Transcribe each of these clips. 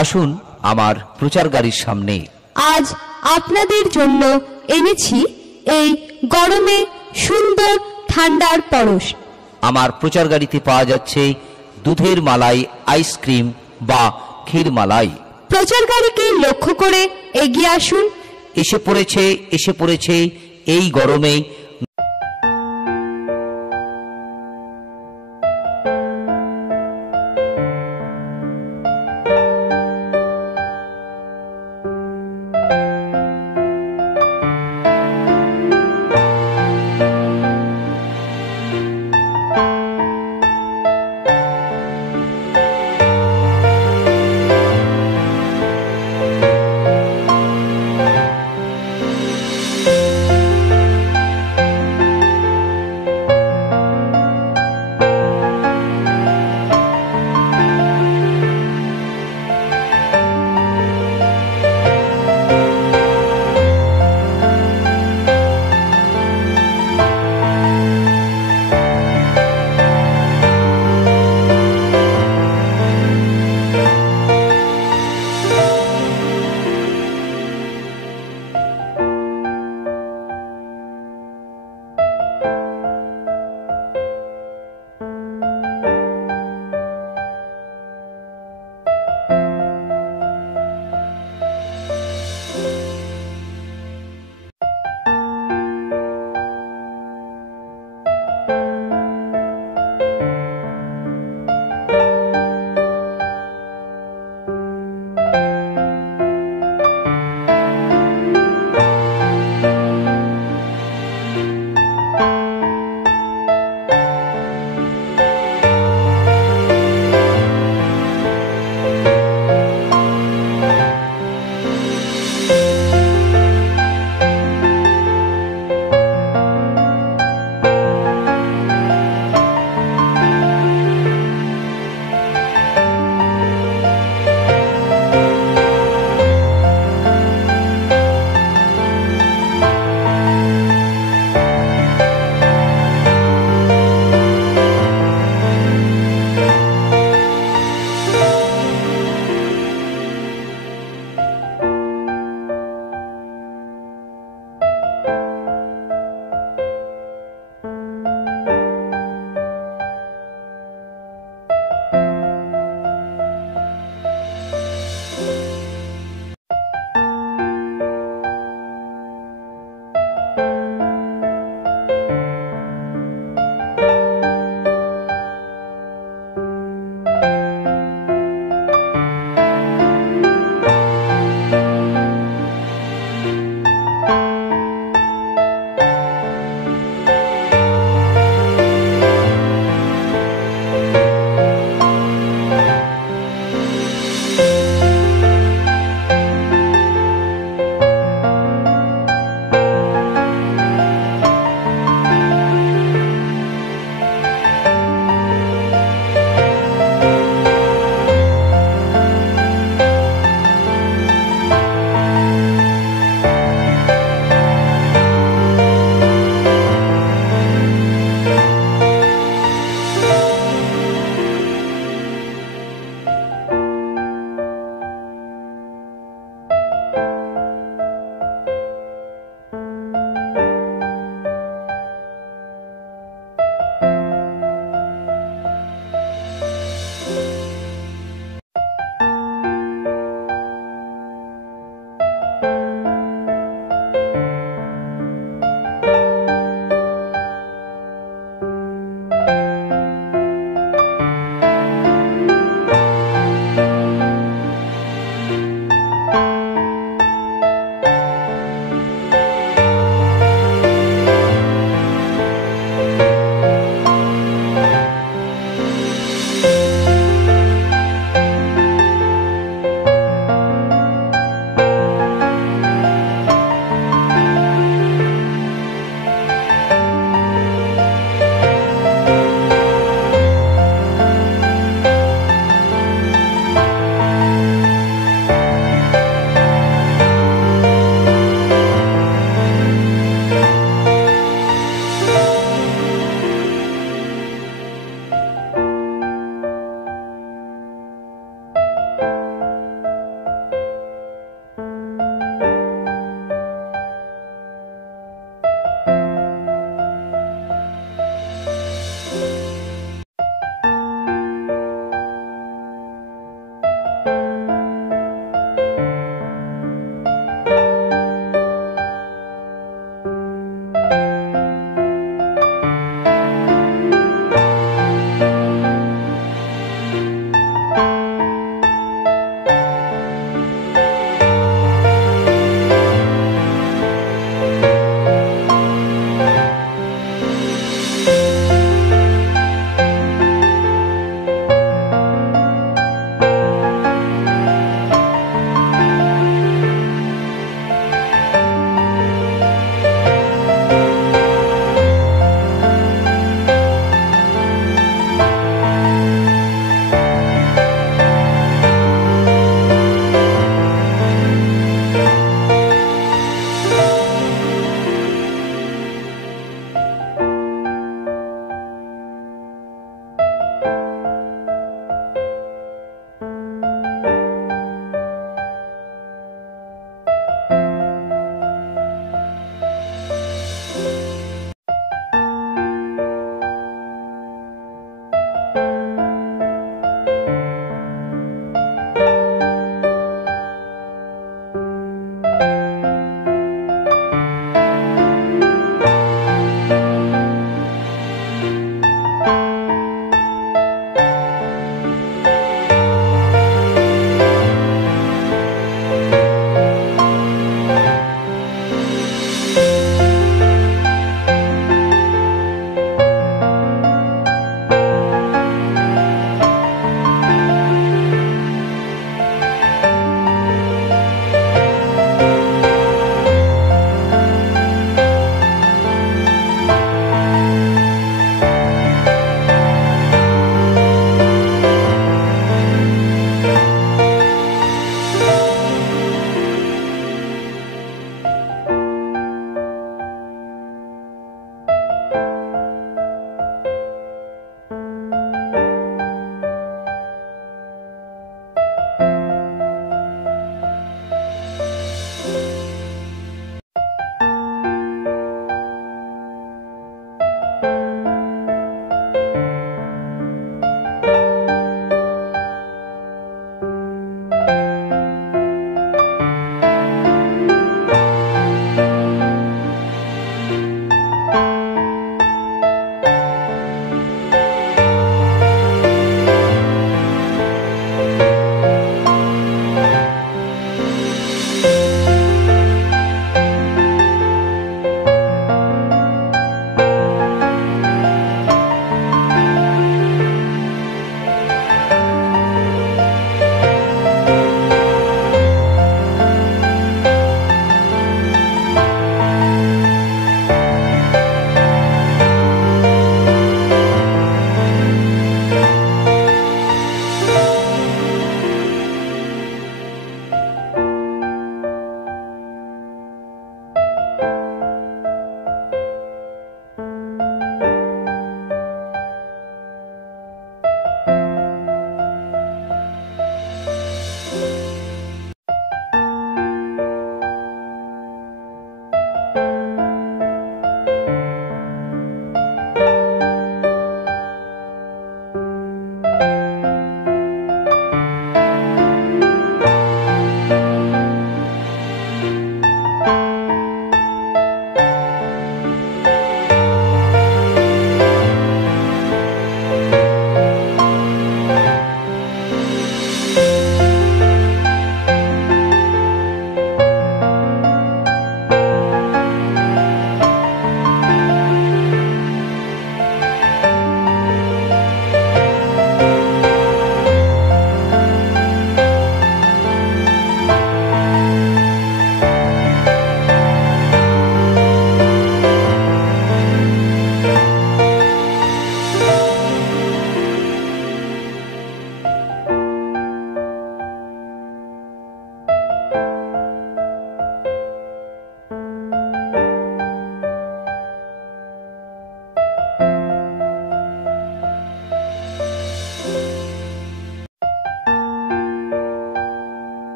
আসুন আমার প্রচার গাড়ির সামনে। আজ আপনাদের জন্য এনেছি এই গরমে সুন্দর ঠান্ডার পরশ। আমার প্রচার গাড়িতে পাওয়া যাচ্ছে দুধের মালাই আইসক্রিম বা ক্ষীর মালাই। প্রচার গাড়িকে লক্ষ্য করে এগিয়ে আসুন। এসে পড়েছে এই গরমে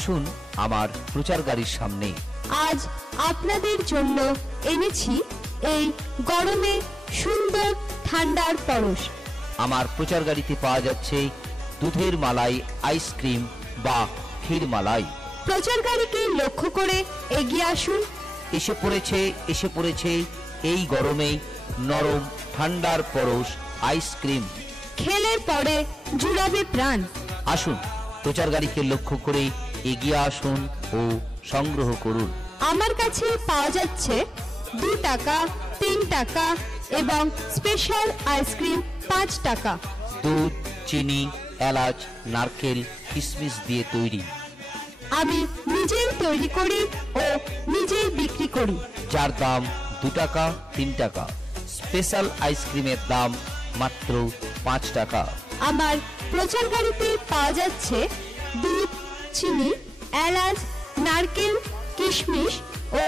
আসুন আমার প্রচার গাড়ির সামনে। আজ আপনাদের জন্য এনেছি এই গরমে সুন্দর ঠান্ডার পরশ। আমার প্রচার গাড়িতে পাওয়া যাচ্ছে দুধের মালাই আইসক্রিম বা ক্ষীর মালাই। প্রচার গাড়িকে লক্ষ্য করে এগিয়ে আসুন। এসে পড়েছে এই গরমে নরম ঠান্ডার পরশ আইসক্রিম। খেলে পরে জুড়াবে প্রাণ। আসুন প্রচার গাড়িকে লক্ষ্য করে এগিয়ে আসুন ও সংগ্রহ করুন। আমার কাছে পাওয়া যাচ্ছে 2 টাকা, 3 টাকা এবং স্পেশাল আইসক্রিম 5 টাকা। দুধ, চিনি, এলাচ, নারকেল, কিশমিশ দিয়ে তৈরি। আমি নিজেই তৈরি করি ও নিজেই বিক্রি করি। যার দাম 2 টাকা, 3 টাকা। স্পেশাল আইসক্রিমের দাম মাত্র 5 টাকা। আমার প্রচার গাড়িতে পাওয়া যাচ্ছে দুধ, চিনি, এলাচ, নারকেল, কিশমিশ ও